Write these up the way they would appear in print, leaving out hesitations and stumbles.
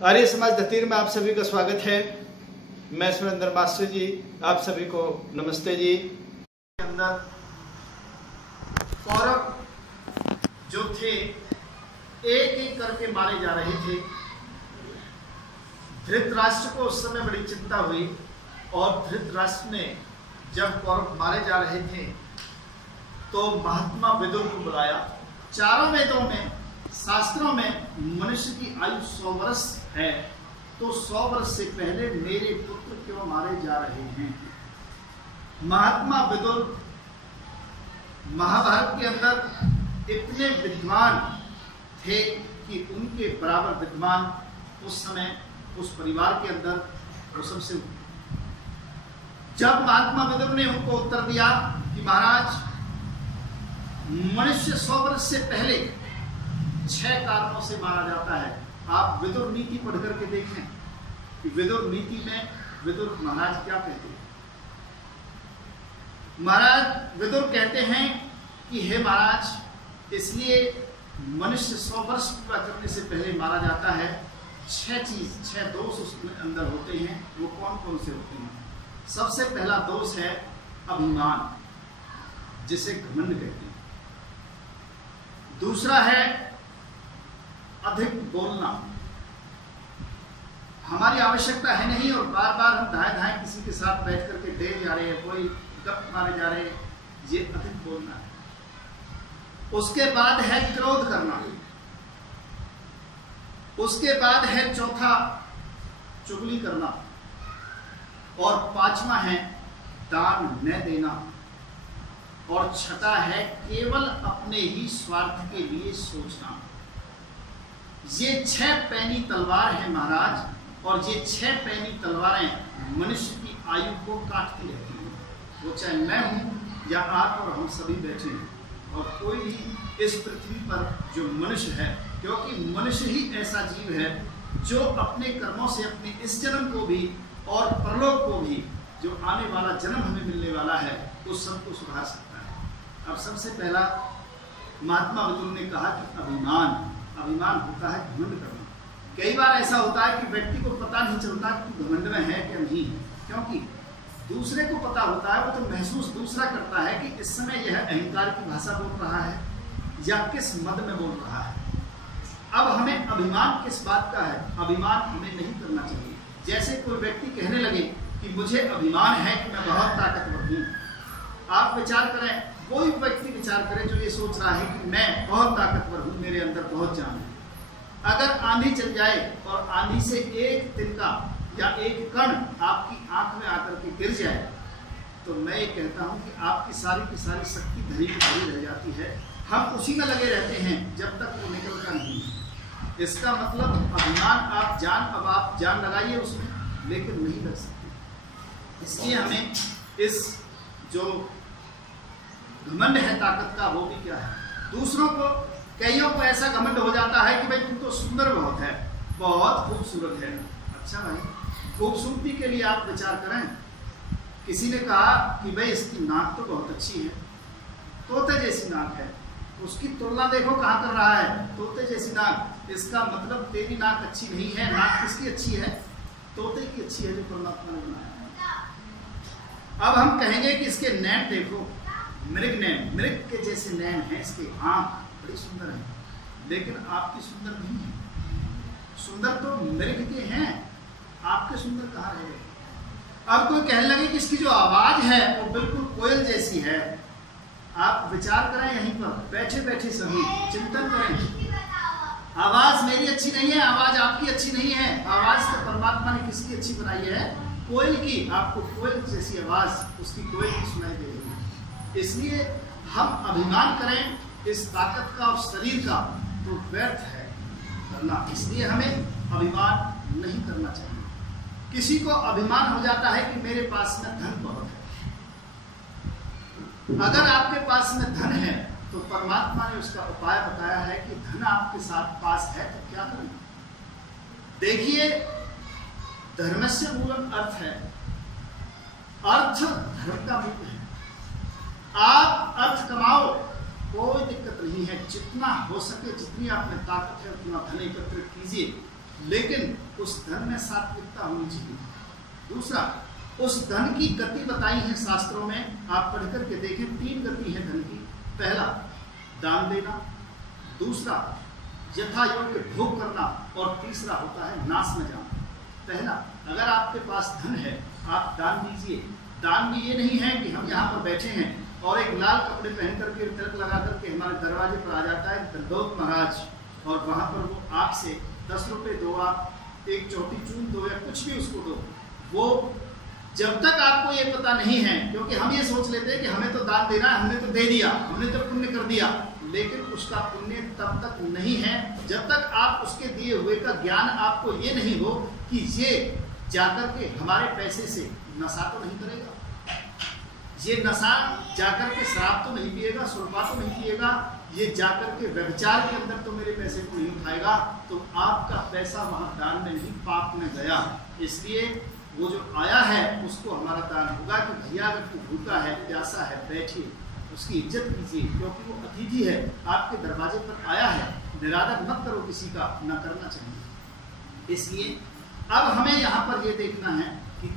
आर्य समाज दतीर में आप सभी का स्वागत है। मैं सुरेंद्र मास्टर जी, आप सभी को नमस्ते जी। अंदर कौरव जो थे एक एक करके मारे जा रहे थे। धृतराष्ट्र को उस समय बड़ी चिंता हुई और धृतराष्ट्र ने जब कौरव मारे जा रहे थे तो महात्मा विदुर को बुलाया। चारों वेदों में, शास्त्रों में मनुष्य की आयु 100 वर्ष है, तो 100 वर्ष से पहले मेरे पुत्र क्यों मारे जा रहे हैं। महात्मा विदुर महाभारत के अंदर इतने विद्वान थे कि उनके बराबर विद्वान उस समय उस परिवार के अंदर वो सबसे। जब महात्मा विदुर ने उनको उत्तर दिया कि महाराज, मनुष्य 100 वर्ष से पहले 6 कारणों से मारा जाता है। आप विदुर नीति पढ़ करके देखें कि विदुर नीति में विदुर महाराज क्या कहते हैं। महाराज विदुर कहते हैं कि हे महाराज, इसलिए मनुष्य 100 वर्ष पूरा करने से पहले मारा जाता है। 6 दोष उसके अंदर होते हैं। वो कौन कौन से होते हैं? सबसे पहला दोष है अभिमान, जिसे घमंड कहते हैं। दूसरा है अधिक बोलना। हमारी आवश्यकता है नहीं और बार बार हम धाए धाए किसी के साथ बैठ करके दे जा रहे हैं, कोई गप मारे जा रहे हैं, ये अधिक बोलना है। उसके बाद है क्रोध करना। उसके बाद है चौथा चुगली करना और 5वां है दान न देना और 6था है केवल अपने ही स्वार्थ के लिए सोचना। ये 6 पैनी तलवार है महाराज, और ये 6 पैनी तलवारें मनुष्य की आयु को काटती रहती हैं। वो चाहे मैं हूं या आप और हम सभी बैठे हैं और कोई भी इस पृथ्वी पर जो मनुष्य है, क्योंकि मनुष्य ही ऐसा जीव है जो अपने कर्मों से अपने इस जन्म को भी और परलोक को भी, जो आने वाला जन्म हमें मिलने वाला है, उस सबको सुधार सकता है। अब सबसे पहला महात्मा विदुर ने कहा कि अभिमान होता है घमंड करना। कई बार ऐसा होता है कि व्यक्ति को पता नहीं चलता कि घमंड में है कि नहीं है, क्योंकि दूसरे को पता होता है। वो तो महसूस दूसरा करता है कि इस समय यह अहंकार की भाषा बोल रहा है या किस मद में बोल रहा है। अब हमें अभिमान किस बात का है? अभिमान हमें नहीं करना चाहिए। जैसे कोई व्यक्ति कहने लगे कि मुझे अभिमान है कि मैं बहुत ताकतवर हूँ। आप विचार करें, कोई व्यक्ति विचार करे जो ये सोच रहा है कि मैं बहुत ताकतवर हूँ, मेरे अंदर बहुत जान है। अगर आंधी चल जाए और आंधी से एक तिनका या एक कण आपकी आंख में आकर के गिर जाए, तो मैं ये कहता हूँ कि आपकी सारी की सारी शक्ति धरी की धरी रह जाती है। हम उसी में लगे रहते हैं जब तक वो निकलता नहीं है। इसका मतलब अभिमान अब आप जान लगाइए उसमें, लेकिन नहीं लग सकती। इसलिए हमें इस जो घमंड है ताकत का, वो भी क्या है। दूसरों को, कईयों को ऐसा घमंड हो जाता है कि भाई तुम तो सुंदर बहुत है, बहुत खूबसूरत है। अच्छा भाई, खूबसूरती के लिए आप विचार करें। किसी ने कहा कि भाई इसकी नाक तो बहुत अच्छी है, तोते जैसी नाक है। उसकी तुलना देखो कहाँ कर रहा है, तोते जैसी नाक। इसका मतलब तेरी नाक अच्छी नहीं है। नाक किसकी अच्छी है? तोते की अच्छी है, जो परमात्मा ने बनाया। अब हम कहेंगे कि इसके नैन देखो, मृग के जैसे नैन है, इसके आंख बड़ी सुंदर है, लेकिन आपकी सुंदर नहीं है। सुंदर तो मृग के हैं, आपके सुंदर कहाँ रह गए? अब कोई कहने लगे कि इसकी जो आवाज है वो बिल्कुल कोयल जैसी है। आप विचार करें, यहीं पर बैठे बैठे सभी चिंतन करें। आवाज मेरी अच्छी नहीं है, आवाज आपकी अच्छी नहीं है। आवाज तो परमात्मा ने किसकी अच्छी बनाई है? कोयल की। आपको कोयल जैसी आवाज उसकी कोयल की सुनाई दे रही है। इसलिए हम अभिमान करें इस ताकत का और शरीर का, तो व्यर्थ है करना। इसलिए हमें अभिमान नहीं करना चाहिए। किसी को अभिमान हो जाता है कि मेरे पास में धन बहुत है। अगर आपके पास में धन है तो परमात्मा ने उसका उपाय बताया है कि धन आपके साथ पास है तो क्या करें। देखिए, धर्मस्य मूलम अर्थ है। अर्थ धर्म का मूल है। आप अर्थ कमाओ, कोई दिक्कत नहीं है। जितना हो सके, जितनी आप में ताकत है, उतना धन एकत्र कीजिए, लेकिन उस धन में सात्विकता होनी चाहिए। दूसरा, उस धन की गति बताई है शास्त्रों में, आप पढ़ करके देखें। 3 गति है धन की। पहला, दान देना। दूसरा, यथा योग्य भोग करना। और तीसरा होता है नाश में जाना। पहला, अगर आपके पास धन है, आप दान दीजिए। दान भी ये नहीं है कि हम यहाँ पर बैठे हैं और एक लाल कपड़े पहन करके, तिलक लगा करके हमारे दरवाजे पर आ जाता है दंडोत महाराज, और वहाँ पर वो आपसे 10 रुपये दो, आप एक चौटी चून दो या कुछ भी उसको दो। वो जब तक आपको ये पता नहीं है, क्योंकि हम ये सोच लेते हैं कि हमें तो दान देना है, हमने तो दे दिया, हमने तो पुण्य कर दिया, लेकिन उसका पुण्य तब तक नहीं है जब तक आप उसके दिए हुए का ज्ञान आपको ये नहीं हो कि ये जाकर के हमारे पैसे से नशा तो नहीं करेगा, ये नशा जाकर के शराब तो नहीं पिएगा, सुरपा तो नहीं पिएगा, ये जाकर के व्यभिचार के अंदर तो मेरे पैसे को नहीं उठाएगा। तो आपका पैसा वहाँ दान में नहीं, पाप में गया। इसलिए वो जो आया है उसको हमारा दान होगा कि भैया अगर तू भूखा है, प्यासा है, बैठिए, उसकी इज्जत कीजिए, क्योंकि वो अतिथि है, आपके दरवाजे पर आया है। निरादर मत करो किसी का, न करना चाहिए। इसलिए अब हमें यहाँ पर ये देखना है कि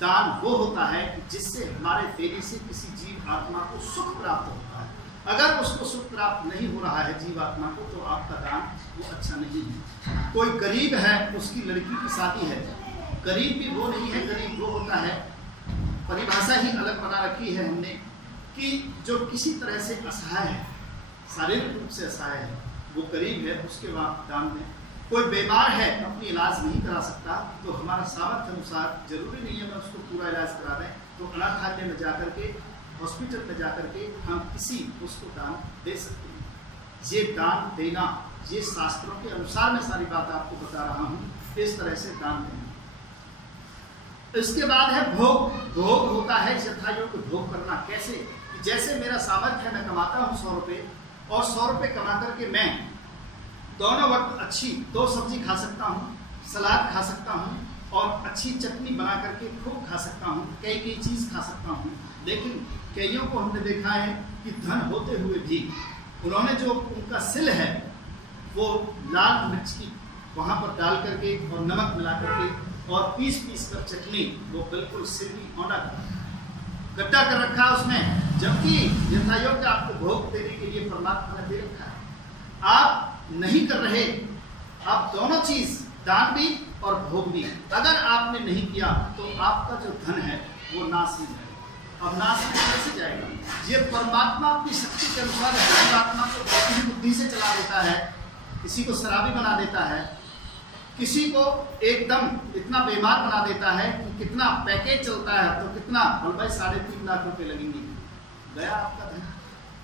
दान वो होता है कि जिससे हमारे देने से किसी जीव आत्मा को सुख प्राप्त होता है। अगर उसको सुख प्राप्त नहीं हो रहा है जीव आत्मा को, तो आपका दान वो अच्छा नहीं है। कोई गरीब है, उसकी लड़की की शादी है, गरीब भी वो नहीं है, गरीब वो होता है, परिभाषा ही अलग बना रखी है हमने, कि जो किसी तरह से असहाय है, शारीरिक रूप से असहाय है, वो गरीब है, उसके बाद दान दें। कोई बीमार है, अपनी इलाज नहीं करा सकता, तो हमारा सामर्थ्य अनुसार, जरूरी नहीं है मैं उसको पूरा इलाज करा दें, तो अनाथालय में जाकर के, हॉस्पिटल में जाकर के हम किसी उसको दान दे सकते हैं। ये दान देना, ये शास्त्रों के अनुसार मैं सारी बात आपको बता रहा हूँ, इस तरह से दान देना। इसके बाद है भोग। भोग होता है यथा योग्य भोग करना। कैसे? जैसे मेरा सामर्थ्य है, मैं कमाता हूँ 100 रुपये, और 100 रुपये कमा करके मैं दोनों वक्त अच्छी 2 सब्जी खा सकता हूँ, सलाद खा सकता हूँ, और अच्छी चटनी बना करके खूब खा सकता हूँ, कई चीज़ खा सकता हूँ। लेकिन कईयों को हमने देखा है कि धन होते हुए भी उन्होंने जो उनका सिल है वो लाल मिर्च की वहाँ पर डाल करके और नमक मिला करके और पीस कर चटनी, वो बिल्कुल सिल की औंधा गड्ढा कर रखा है उसमें, जबकि यथायोग्य आपको भोग देने के लिए परमात्मा ने दे रखा है। आप नहीं कर रहे, आप दोनों चीज, दान भी और भोग भी, अगर आपने नहीं किया तो आपका जो धन है वो नाश में जाएगा। अब नाश में कैसे जाएगा? ये परमात्मा अपनी शक्ति के अनुसार आत्मा को अपनी बुद्धि से चला देता है, किसी को शराबी बना देता है, किसी को एकदम इतना बीमार बना देता है कि कितना पैकेज चलता है तो कितना, और भाई 3.5 लाख रुपए लगेंगे, गया आपका धन।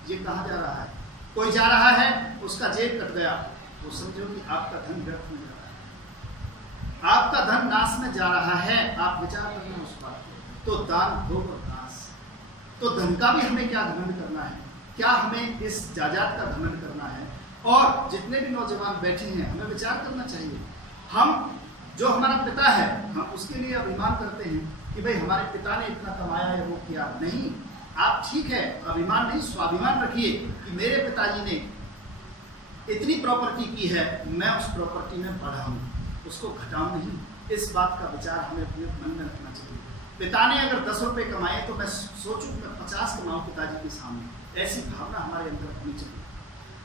ये कहाँ जा रहा है? कोई जा रहा है, उसका जेब कट गया, वो समझो कि आपका धन व्यर्थ में जा रहा है, आपका धन नाश में जा रहा है। आप विचार करना उस बात को। तो दान, भोग और नाश। तो धन का भी हमें क्या घमंड करना है? क्या हमें इस जायदाद का घमंड करना है? और जितने भी नौजवान बैठे हैं, हमें विचार करना चाहिए। हम जो हमारा पिता है, हम उसके लिए अभिमान करते हैं कि भाई हमारे पिता ने इतना कमाया है, वो किया। नहीं, आप ठीक है, अभिमान नहीं, स्वाभिमान रखिए कि मेरे पिताजी ने इतनी प्रॉपर्टी की है, मैं उस प्रॉपर्टी में बढ़ा हूँ, उसको घटाऊं नहीं। इस बात का विचार हमें अपने मन में रखना चाहिए। पिता ने अगर 10 रुपये कमाए तो मैं सोचूं मैं 50 कमाऊं पिताजी के सामने, ऐसी भावना हमारे अंदर होनी चाहिए।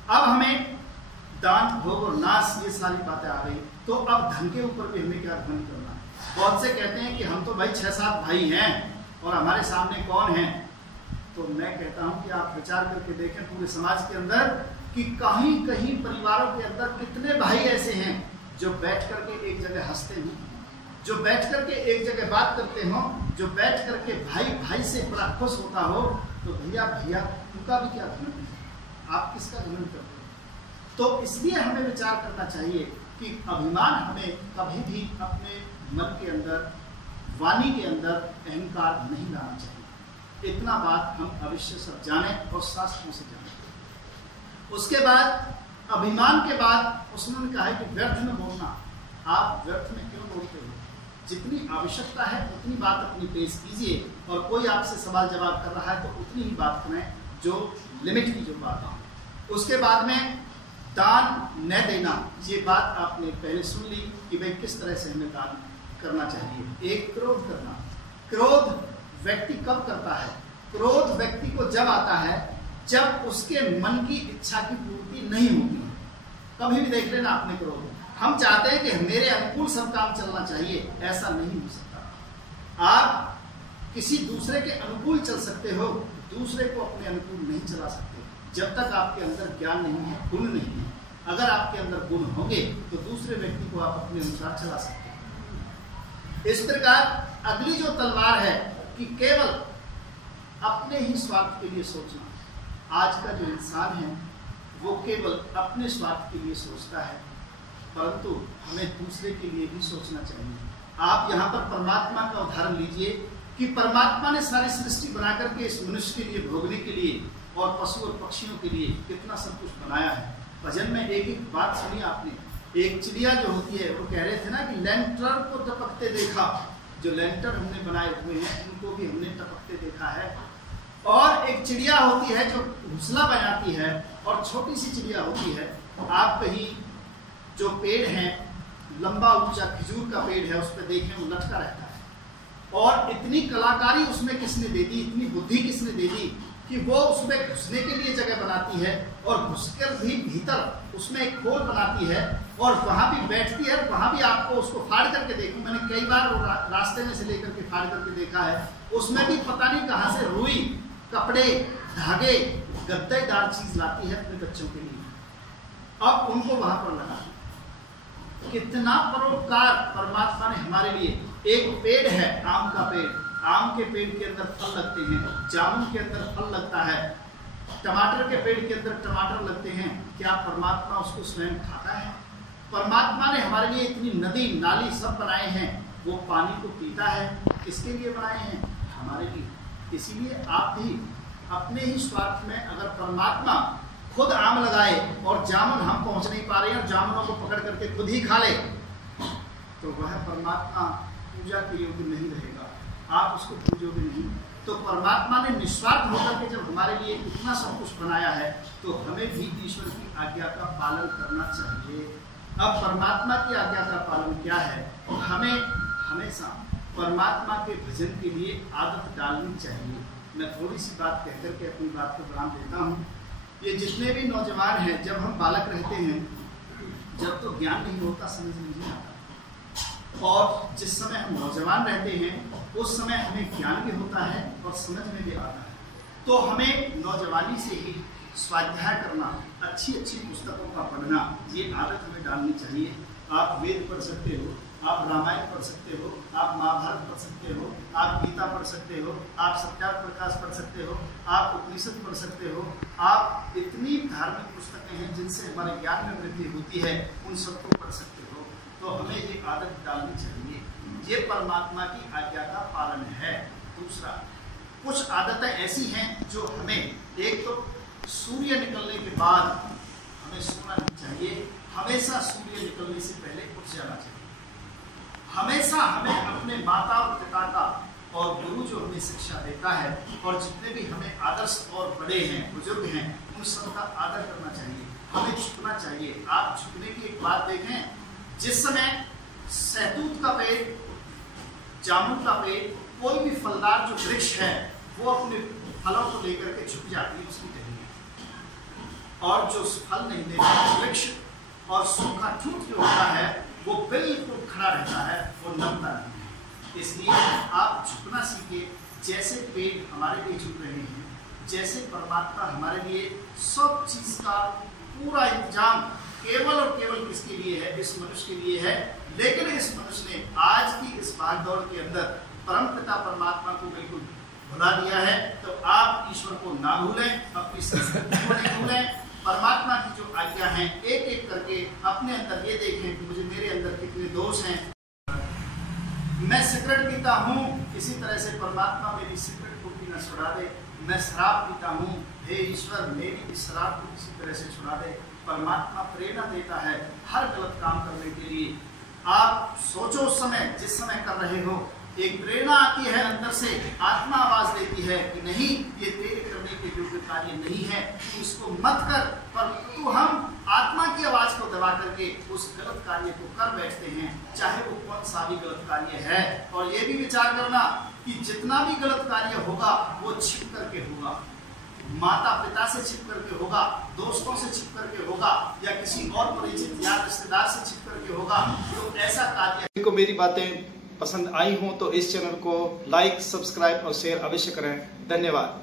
अब हमें दान, भोग और नाश, ये सारी बातें आ गई, तो अब धन के ऊपर भी हमें क्या धन करना है? बहुत से कहते हैं कि हम तो भाई 6-7 भाई हैं और हमारे सामने कौन है? तो मैं कहता हूं कि आप विचार करके देखें पूरे समाज के अंदर कि कहीं कहीं परिवारों के अंदर कितने भाई ऐसे हैं जो बैठ करके एक जगह हंसते हों, जो बैठ करके एक जगह बात करते हों, जो बैठ करके भाई भाई से बड़ा खुश होता हो। तो भैया उनका भी क्या धन है? आप किसका धन करते हो? तो इसलिए हमें विचार करना चाहिए कि अभिमान हमें कभी भी अपने मन के अंदर, वाणी के अंदर अहंकार नहीं लाना चाहिए। इतना बात हम अवश्य सब जाने और शास्त्रों से जाने। उसके बाद अभिमान के बाद उसने कहा है कि व्यर्थ में बोलना। आप व्यर्थ में क्यों बोलते हो? जितनी आवश्यकता है उतनी बात अपनी पेश कीजिए, और कोई आपसे सवाल जवाब कर रहा है तो उतनी ही बात करें जो लिमिट की जो बात है। उसके बाद में दान न देना, ये बात आपने पहले सुन ली कि भाई किस तरह से हमें दान करना चाहिए। एक क्रोध करना। क्रोध व्यक्ति कब करता है? क्रोध व्यक्ति को जब आता है जब उसके मन की इच्छा की पूर्ति नहीं होती है। कभी भी देख लेना आपने क्रोध, हम चाहते हैं कि मेरे अनुकूल सब काम चलना चाहिए, ऐसा नहीं हो सकता। आप किसी दूसरे के अनुकूल चल सकते हो, दूसरे को अपने अनुकूल नहीं चला सकते जब तक आपके अंदर ज्ञान नहीं है, गुण नहीं है। अगर आपके अंदर गुण होंगे तो दूसरे व्यक्ति को आप अपने अनुसार चला सकते हैं। इस प्रकार अगली जो तलवार है कि केवल अपने ही स्वार्थ के लिए सोचना। आज का जो इंसान है वो केवल अपने स्वार्थ के लिए सोचता है, परंतु हमें दूसरे के लिए भी सोचना चाहिए। आप यहाँ पर परमात्मा का उदाहरण लीजिए कि परमात्मा ने सारी सृष्टि बना करके इस मनुष्य के लिए, भोगने के लिए और पशु और पक्षियों के लिए कितना सब कुछ बनाया है। भजन में एक एक बात सुनी आपने। एक चिड़िया जो होती है, वो कह रहे थे ना कि लेंटर को टपकते देखा। जो लेंटर हमने बनाए हुए हैं उनको भी हमने टपकते देखा है। और एक चिड़िया होती है जो घोंसला बनाती है, और छोटी सी चिड़िया होती है। आप कहीं जो पेड़ है, लंबा ऊंचा खजूर का पेड़ है, उस पर देखें वो लटका रहता है। और इतनी कलाकारी उसमें किसने दे दी, इतनी बुद्धि किसने दे दी कि वो उसमें घुसने के लिए जगह बनाती है, और घुसकर भी भीतर उसमें एक खोल बनाती है, और वहां भी बैठती है। वहां भी आपको उसको फाड़ करके देखूं, मैंने कई बार वो रास्ते में से लेकर के फाड़ करके देखा है। उसमें भी पता नहीं कहां से रुई, कपड़े, धागे, गद्देदार चीज लाती है अपने बच्चों के लिए, अब उनको वहां पर लगा। कितना परोपकार परमात्मा ने हमारे लिए। एक पेड़ है, आम का पेड़, आम के पेड़ के अंदर फल लगते हैं, जामुन के अंदर फल लगता है, टमाटर के पेड़ के अंदर टमाटर लगते हैं। क्या परमात्मा उसको स्वयं खाता है? परमात्मा ने हमारे लिए इतनी नदी नाली सब बनाए हैं, वो पानी को पीता है। किसके लिए बनाए हैं? हमारे लिए। इसीलिए आप भी अपने ही स्वार्थ में, अगर परमात्मा खुद आम लगाए और जामुन हम पहुंच नहीं पा रहे हैं और जामुनों को पकड़ करके खुद ही खा ले, तो वह परमात्मा पूजा के योग्य नहीं रहेगा, आप उसको पूजोगे नहीं। तो परमात्मा ने निस्वार्थ होकर के जब हमारे लिए इतना सब कुछ बनाया है, तो हमें भी ईश्वर की आज्ञा का पालन करना चाहिए। अब परमात्मा की आज्ञा का पालन क्या है? हमें हमेशा परमात्मा के भजन के लिए आदत डालनी चाहिए। मैं थोड़ी सी बात कहकर के अपनी बात को विराम देता हूँ। ये जितने भी नौजवान हैं, जब हम बालक रहते हैं, जब तो ज्ञान नहीं होता, समझ नहीं आता, और जिस समय हम नौजवान रहते हैं उस समय हमें ज्ञान भी होता है और समझ में भी आता है। तो हमें नौजवानी से ही स्वाध्याय करना, अच्छी अच्छी पुस्तकों का पढ़ना, ये आदत हमें डालनी चाहिए। आप वेद पढ़ सकते हो, आप रामायण पढ़ सकते हो, आप महाभारत पढ़ सकते हो, आप गीता पढ़ सकते हो, आप सत्यार्थ प्रकाश पढ़ सकते हो, आप उपनिषद पढ़ सकते हो। आप इतनी धार्मिक पुस्तकें हैं जिनसे हमारे ज्ञान में वृद्धि होती है, उन सबको पढ़ सकते हो। तो हमें ये आदत डालनी चाहिए। ये परमात्मा की आज्ञा का पालन है। दूसरा, कुछ आदतें ऐसी हैं जो हमें, एक तो सूर्य निकलने के बाद हमें सोना नहीं चाहिए, हमेशा सूर्य निकलने से पहले उठ जाना चाहिए। हमेशा हमें अपने माता और पिता का और गुरु जो हमें शिक्षा देता है, और जितने भी हमें आदर्श और बड़े हैं, बुजुर्ग हैं, उन सबका आदर करना चाहिए। हमें झुकना चाहिए। आप झुकने की एक बात देखें, जिस समय सहतूत का पेड़, जामुन का पेड़, कोई भी फलदार जो वृक्ष है, वो अपने फलों को लेकर के झुक जाती है उसकी टहनी, और जो फल नहीं देता वृक्ष और सूखा ठूठ जो होता है वो बिल्कुल खड़ा रहता है, वो नमता नहीं है। इसलिए आप झुकना सीखे। जैसे पेड़ हमारे लिए झुक रहे हैं, जैसे परमात्मा हमारे लिए सब चीज का पूरा इंतजाम केवल और केवल किसके लिए है? इस मनुष्य के लिए है। लेकिन इस मनुष्य ने आज की इस भागदौड़ के अंदर परमपिता परमात्मा को बिल्कुल भुला दिया है। तो आप ईश्वर को ना भूलें, अपनी संस्कृति को नहीं भूलें। परमात्मा की जो आज्ञा है, एक एक करके अपने अंदर ये देखें कि मुझे, मेरे अंदर कितने दोष हैं। मैं सिगरेट पीता हूँ, इसी तरह से परमात्मा मेरी सिगरेट को पीना छुड़ा दे। मैं शराब पीता हूँ, हे ईश्वर मेरी इस शराब को किसी तरह से छुड़ा दे। परमात्मा प्रेरणा देता है हर गलत काम करने के लिए। आप सोचो, उस समय जिस समय कर रहे हो, एक प्रेरणा आती है अंदर से, आत्मा आवाज देती है कि नहीं, ये तेरे करने के योग्य कार्य नहीं है, तू इसको मत कर। पर तू हम आत्मा की आवाज को दबा करके उस गलत कार्य को कर बैठते हैं, चाहे वो कौन सा भी गलत कार्य है। और ये भी विचार करना कि जितना भी गलत कार्य होगा वो छिप करके होगा, माता पिता से छिप करके होगा, दोस्तों से छिप करके होगा, या किसी और परिचित या रिश्तेदार से छिप करके होगा। तो ऐसा कार्य को मेरी बातें पसंद आई हों तो इस चैनल को लाइक, सब्सक्राइब और शेयर अवश्य करें। धन्यवाद।